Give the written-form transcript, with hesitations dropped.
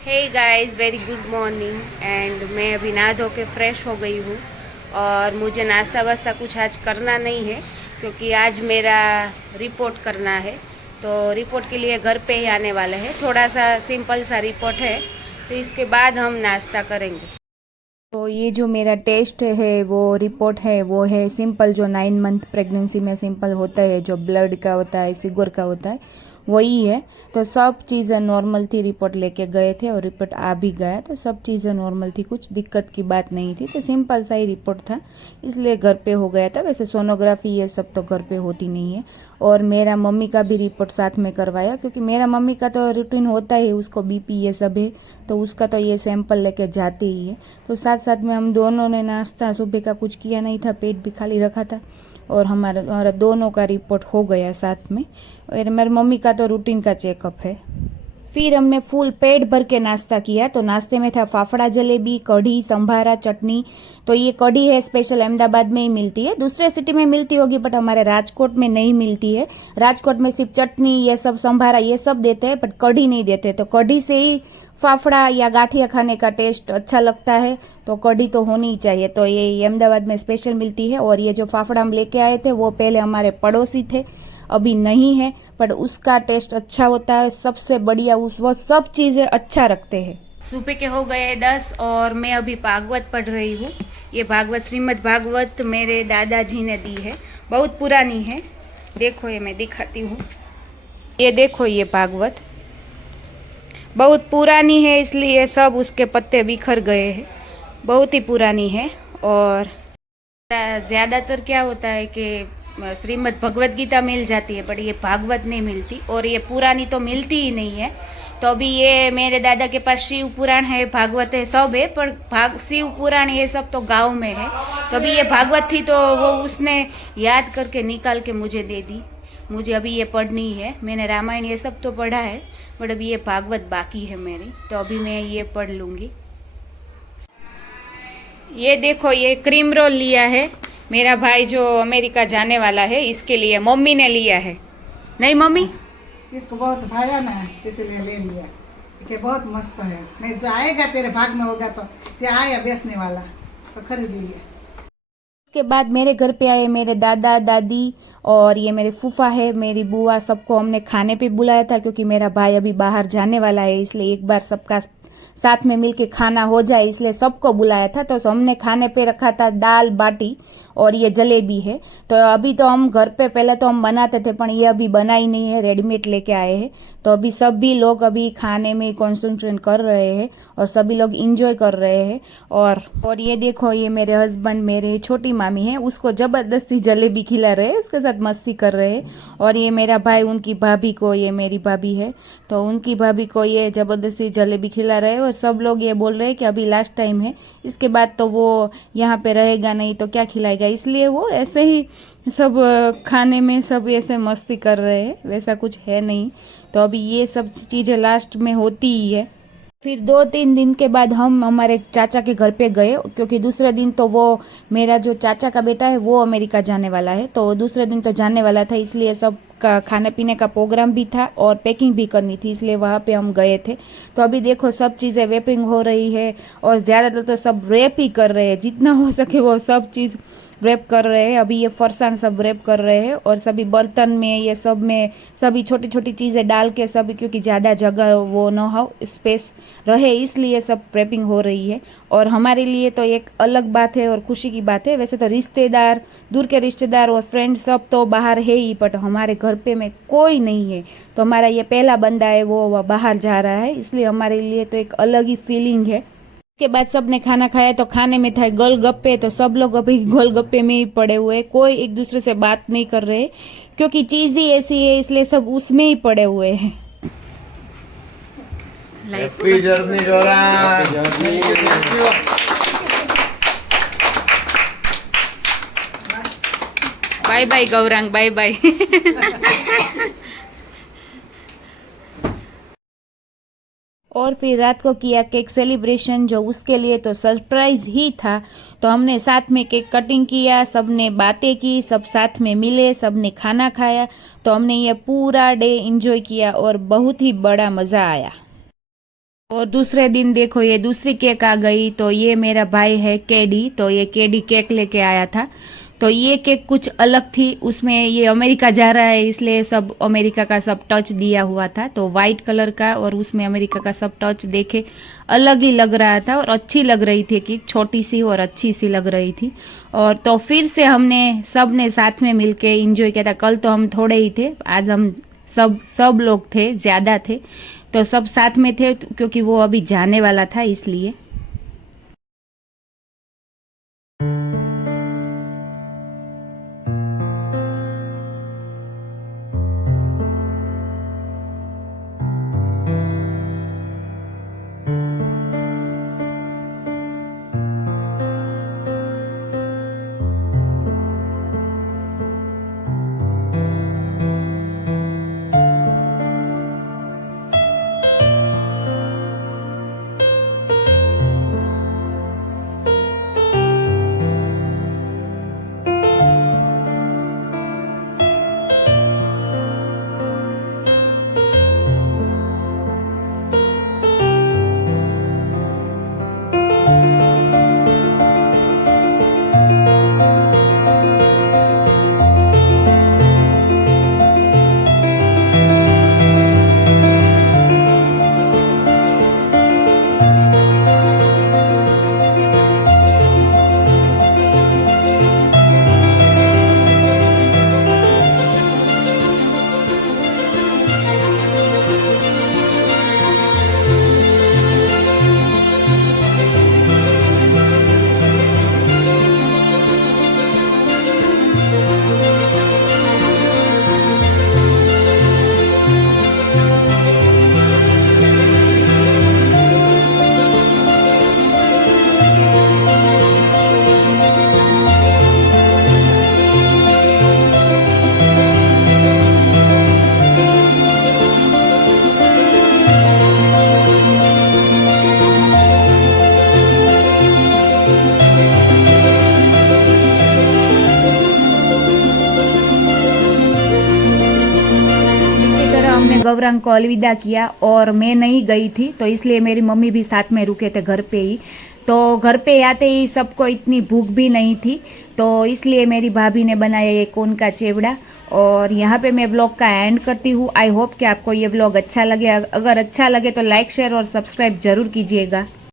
Hey guys, very good morning. And मैं अभी नहा धो के फ्रेश हो गई हूँ और मुझे नाश्ता वास्ता कुछ आज करना नहीं है क्योंकि आज मेरा रिपोर्ट करना है। तो रिपोर्ट के लिए घर पे ही आने वाले हैं। थोड़ा सा सिंपल सा रिपोर्ट है, तो इसके बाद हम नाश्ता करेंगे। तो ये जो मेरा टेस्ट है वो रिपोर्ट है वो है सिंपल, जो 9 मंथ प्रेगनेंसी में सिंपल होता है, जो ब्लड का होता है, शुगर का होता है, वही है। तो सब चीज़ें नॉर्मल थी, रिपोर्ट लेके गए थे और रिपोर्ट आ भी गया, तो सब चीज़ें नॉर्मल थी, कुछ दिक्कत की बात नहीं थी। तो सिंपल सा ही रिपोर्ट था, इसलिए घर पे हो गया था। वैसे सोनोग्राफी ये सब तो घर पे होती नहीं है। और मेरा मम्मी का भी रिपोर्ट साथ में करवाया, क्योंकि मेरा मम्मी का तो रूटीन होता ही, उसको बीपी ये सब है, तो उसका तो ये सैंपल लेके जाते ही है। तो साथ साथ में हम दोनों ने नाश्ता सुबह का कुछ किया नहीं था, पेट भी खाली रखा था, और हमारा दोनों का रिपोर्ट हो गया साथ में। और मेरी मम्मी का तो रूटीन का चेकअप है। फिर हमने फुल पेट भर के नाश्ता किया। तो नाश्ते में था फाफड़ा जलेबी, कढ़ी, संभारा, चटनी। तो ये कढ़ी है स्पेशल अहमदाबाद में ही मिलती है, दूसरे सिटी में मिलती होगी बट हमारे राजकोट में नहीं मिलती है। राजकोट में सिर्फ चटनी, ये सब संभारा ये सब देते हैं बट कढ़ी नहीं देते। तो कढ़ी से ही फाफड़ा या गाठिया खाने का टेस्ट अच्छा लगता है, तो कढ़ी तो होनी ही चाहिए। तो ये अहमदाबाद में स्पेशल मिलती है। और ये जो फाफड़ा हम लेके आए थे वो पहले हमारे पड़ोसी थे, अभी नहीं है, पर उसका टेस्ट अच्छा होता है, सबसे बढ़िया। उस वो सब चीज़ें अच्छा रखते हैं। सुबह के हो गए 10 और मैं अभी भागवत पढ़ रही हूँ। ये भागवत श्रीमद् भागवत मेरे दादाजी ने दी है, बहुत पुरानी है। देखो, ये मैं दिखाती हूँ। ये देखो, ये भागवत बहुत पुरानी है, इसलिए सब उसके पत्ते बिखर गए हैं, बहुत ही पुरानी है। और ज़्यादातर क्या होता है कि श्रीमद् भगवत गीता मिल जाती है, बट ये भागवत नहीं मिलती, और ये पुरानी तो मिलती ही नहीं है। तो अभी ये मेरे दादा के पास शिव पुराण है, भागवत है, सब है, पर शिव पुराण ये सब तो गांव में है। तो अभी ये भागवत थी तो वो उसने याद करके निकाल के मुझे दे दी। मुझे अभी ये पढ़नी है। मैंने रामायण ये सब तो पढ़ा है, बट अभी ये भागवत बाकी है मेरी, तो अभी मैं ये पढ़ लूँगी। ये देखो, ये क्रीम रोल लिया है मेरा भाई जो अमेरिका जाने वाला है, इसके लिए मम्मी ने लिया है। नहीं मम्मी? इसको बहुत भाया ना, इसीलिए ले लिया कि बहुत मस्त है। नहीं जाएगा, तेरे भाग में होगा तो ते आया बेचने वाला, तो खरीद लिया। उसके बाद मेरे घर पे आए मेरे दादा दादी, और ये मेरे फूफा है, मेरी बुआ, सबको हमने खाने पे बुलाया था, क्योंकि मेरा भाई अभी बाहर जाने वाला है, इसलिए एक बार सबका साथ में मिलके खाना हो जाए, इसलिए सबको बुलाया था। तो हमने खाने पे रखा था दाल बाटी, और ये जलेबी है। तो अभी तो हम घर पे पहले तो हम बनाते थे, पर ये अभी बनाई नहीं है, रेडीमेड लेके आए हैं। तो अभी सभी लोग अभी खाने में कॉन्सेंट्रेट कर रहे हैं और सभी लोग इंजॉय कर रहे हैं। और ये देखो, ये मेरे हस्बैंड, मेरे छोटी मामी है, उसको जबरदस्ती जलेबी खिला रहे हैं, उसके साथ मस्ती कर रहे हैं। और ये मेरा भाई, उनकी भाभी को, ये मेरी भाभी है, तो उनकी भाभी को ये जबरदस्ती जलेबी खिला रहे हैं। और सब लोग ये बोल रहे हैं कि अभी लास्ट टाइम है, इसके बाद तो वो यहाँ पे रहेगा नहीं, तो क्या खिलाएगा, इसलिए वो ऐसे ही सब खाने में सब ऐसे मस्ती कर रहे हैं, वैसा कुछ है नहीं। तो अभी ये सब चीज़ें लास्ट में होती ही है। फिर 2-3 दिन के बाद हम हमारे चाचा के घर पे गए, क्योंकि दूसरे दिन तो वो मेरा जो चाचा का बेटा है वो अमेरिका जाने वाला है, तो दूसरे दिन तो जाने वाला था, इसलिए सब का खाने पीने का प्रोग्राम भी था और पैकिंग भी करनी थी, इसलिए वहाँ पे हम गए थे। तो अभी देखो, सब चीज़ें वेपिंग हो रही है, और ज़्यादातर तो सब रैप ही कर रहे हैं, जितना हो सके वो सब चीज़ रैप कर रहे हैं। अभी ये फरसाण सब रैप कर रहे हैं, और सभी बर्तन में, ये सब में सभी छोटी छोटी चीज़ें डाल के सभी, क्योंकि ज़्यादा जगह वो न हो, स्पेस रहे, इसलिए सब रैपिंग हो रही है। और हमारे लिए तो एक अलग बात है और खुशी की बात है। वैसे तो रिश्तेदार, दूर के रिश्तेदार और फ्रेंड सब तो बाहर है ही, बट हमारे घर पे में कोई नहीं है। तो हमारा ये पहला बंदा है, वो बाहर जा रहा है, इसलिए हमारे लिए तो एक अलग ही फीलिंग है। के बाद सबने खाना खाया, तो खाने में था गोलगप्पे, तो सब लोग अभी गोलगप्पे में ही पड़े हुए हैं, कोई एक दूसरे से बात नहीं कर रहे, क्योंकि चीज़ ही ऐसी है, इसलिए सब उसमें ही पड़े हुए हैं। हैप्पी जर्नी जोरा। Bye bye Gaurang, bye bye. और फिर रात को किया केक सेलिब्रेशन, जो उसके लिए तो सरप्राइज ही था। तो हमने साथ में केक कटिंग किया, सबने बातें की, सब साथ में मिले, सबने खाना खाया। तो हमने ये पूरा डे एंजॉय किया और बहुत ही बड़ा मज़ा आया। और दूसरे दिन देखो ये दूसरी केक आ गई। तो ये मेरा भाई है केडी, तो ये केडी केक लेके आया था। तो ये केक कुछ अलग थी, उसमें ये अमेरिका जा रहा है इसलिए सब अमेरिका का सब टच दिया हुआ था। तो वाइट कलर का और उसमें अमेरिका का सब टच देखे अलग ही लग रहा था और अच्छी लग रही थी केक, छोटी सी और अच्छी सी लग रही थी। और तो फिर से हमने सब ने साथ में मिलके एंजॉय किया था। कल तो हम थोड़े ही थे, आज हम सब लोग थे, ज्यादा थे, तो सब साथ में थे क्योंकि वो अभी जाने वाला था इसलिए। हमने गौरांग को अलविदा किया और मैं नहीं गई थी, तो इसलिए मेरी मम्मी भी साथ में रुके थे घर पे ही। तो घर पे आते ही सबको इतनी भूख भी नहीं थी, तो इसलिए मेरी भाभी ने बनाया ये कोन का चिवड़ा। और यहाँ पे मैं व्लॉग का एंड करती हूँ। आई होप कि आपको ये व्लॉग अच्छा लगे। अगर अच्छा लगे तो लाइक, शेयर और सब्सक्राइब जरूर कीजिएगा।